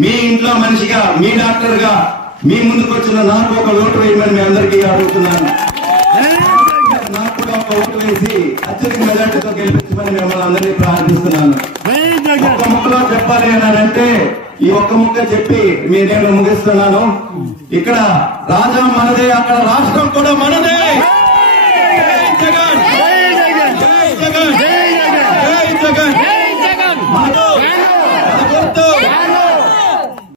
మీ ఇంట్లో మనిషిగా, మీ డాక్టర్ గా మీ ముందుకు వచ్చిన నాకు ఒక ఓటు వేయమని మీ అందరికీ అడుగుతున్నాను. నాకు కూడా ఒక ఓటు వేసి అత్యధిక మెజార్టీతో గెలిపించమని మిమ్మల్ని అందరినీ ప్రార్థిస్తున్నాను. ఒక్క ముక్కలో చెప్పాలి అన్నారంటే ఈ ఒక్క ముక్క చెప్పి నేను ముగిస్తున్నాను. ఇక్కడ రాజా మనదే, అక్కడ రాష్ట్రం కూడా మనదే.